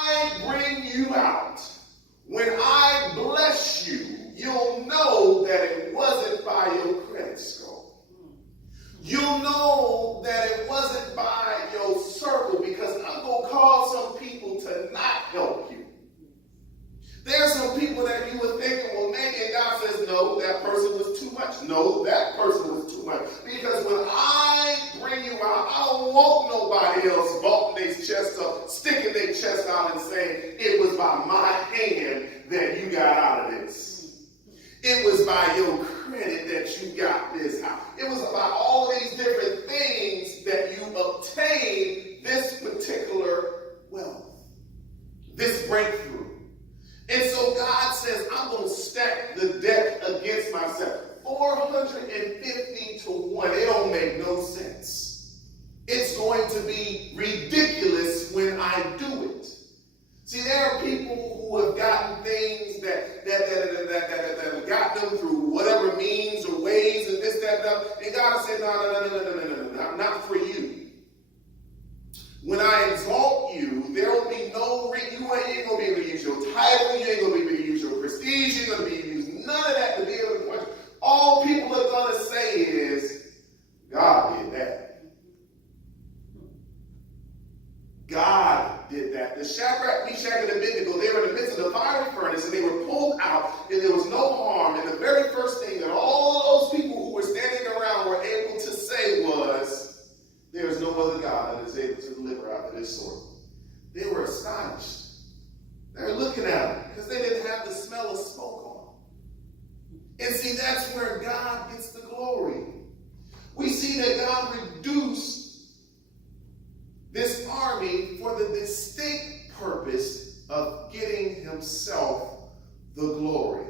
I bring you out, when I bless you, you'll know that it wasn't by your credit score. You'll know that it wasn't by your circle, because I'm going to cause some people to not help you. There are some people that you were thinking, well, maybe, and God says, no, that person was too much. No, that person was too much. Because when I bring you out, I don't want nobody else vaulting their chest up, sticking their chest out and saying, it was by my hand that you got out of this. It was by your credit that you got this out. It was about all these different things that you obtained this particular wealth, this breakthrough. And so God says, I'm going to stack the deck against myself. 450 to 1. It don't make no sense. It's going to be ridiculous when I do it. See, there are people who have gotten things that have gotten them through whatever means or ways and this, that, and that. And God said, no, not for you. When I exalt you, there will be no you ain't going to be able to use your title, you ain't going to be able to use your prestige, you ain't going to be able to use none of that to be able to question. All people are going to say is, God did that. God did that. The Shadrach, Meshach, and Abednego, they were in the midst of the fiery furnace, and they were pulled out, and there was no harm. And the very first thing that all those people who were standing around were able to say was, there is no other God that is able to deliver out of this sort. They were astonished. They were looking at him because they didn't have the smell of smoke on them. And see, that's where God gets the glory. We see that God reduced this army for the distinct purpose of getting himself the glory.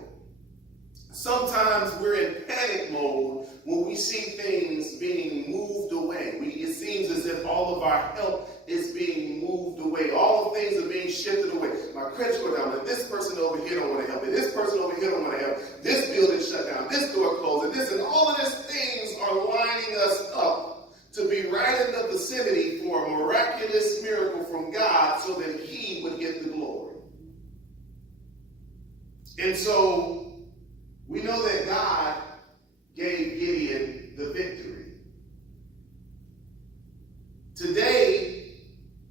Sometimes we're in panic mode when we see things being moved away. It seems as if all of our help is being moved away. All the things are being shifted away. My credit score down, and this person over here don't want to help me. This person over here don't want to help. This building shut down. This door closed. And this and all of these things are lining us up to be right in the vicinity for a miraculous miracle from God so that he would get the glory. And so we know that God gave Gideon the victory. Today,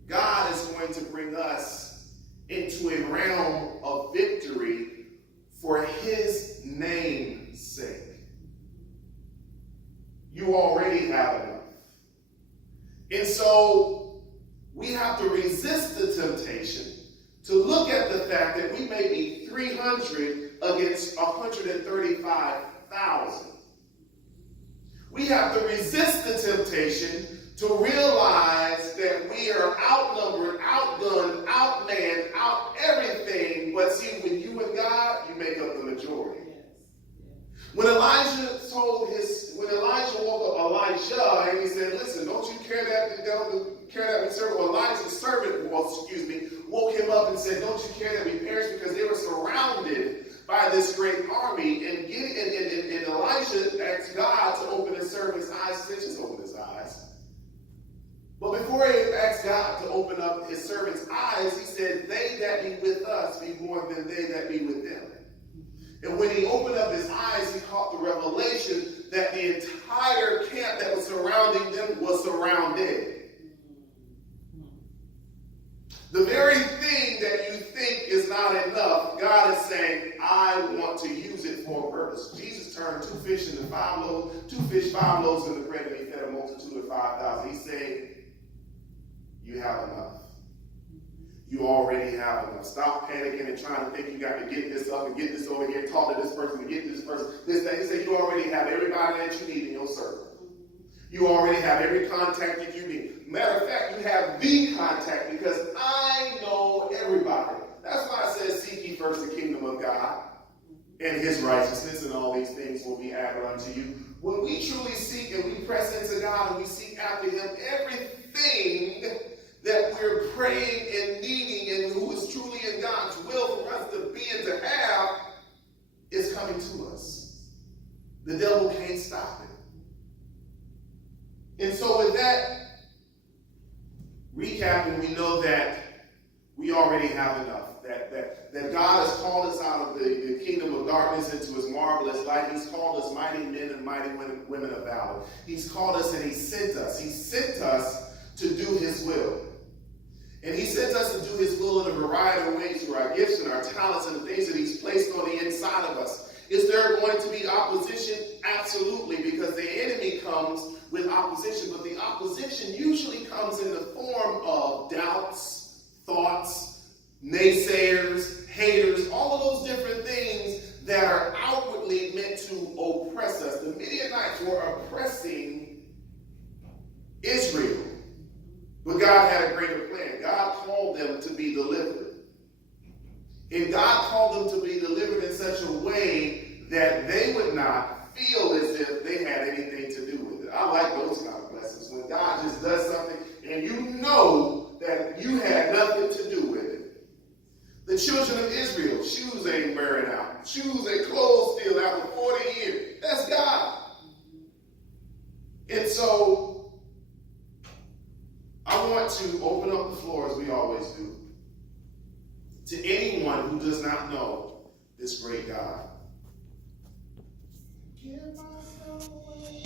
God is going to bring us into a realm of victory for his name's sake. You already have enough. And so we have to resist the temptation to look at the fact that we may be 300 against 135,000. We have to resist the temptation to realize that we are outnumbered, outgunned, outmanned, out everything. But see, when you and God, you make up the majority. When Elijah woke up Elijah and he said, listen, don't you care that we serve? Well, Elijah's servant, woke him up and said, don't you care that we perish? Because they were surrounded by this great army. And Elijah asked God to open his servant's eyes. He said, just open his eyes. But before he asked God to open up his servant's eyes, he said, they that be with us be more than they that be with them. And when he opened up his eyes, he caught the revelation that the entire camp that was surrounding them was surrounded. The very thing that you think is not enough, God is saying, I want to use it for a purpose. Jesus turned 2 fish, 5 loaves and the bread, and he fed a multitude of 5,000. He's saying, you have enough. You already have enough. Stop panicking and trying to think you got to get this up and get this over here, talk to this person and get this person, this thing. He said, you already have everybody that you need in your circle. You already have every contact that you need. Matter of fact, you have the contact because I know everybody. That's why I said, seek ye first the kingdom of God and his righteousness, and all these things will be added unto you. When we truly seek and we press into God and we seek after him, everything that we're praying and needing and who is truly in God's will for us to be and to have is coming to us. The devil can't stop it. And so with that recapping, we know that we already already have enough. That God has called us out of the kingdom of darkness into his marvelous light. He's called us mighty men and mighty women of valor. He's called us and he sent us. He sent us to do his will. And he sent us to do his will in a variety of ways through our gifts and our talents and the things that he's placed on the inside of us. Is there going to be opposition? Absolutely, because the enemy comes with opposition, but the opposition usually comes in the form of doubts, thoughts, naysayers, haters, all of those different things that are outwardly meant to oppress us. The Midianites were oppressing Israel, but God had a greater plan. God called them to be delivered. And God called them to be delivered in such a way that they would not feel as if they had anything to do with it. I like those kind of blessings. When God just does something and you know that you had nothing to do with it. The children of Israel, shoes ain't wearing out. Shoes and clothes still after 40 years. That's God. And so I want to open up the floor, as we always do, to anyone who does not know this great God. Give myself away.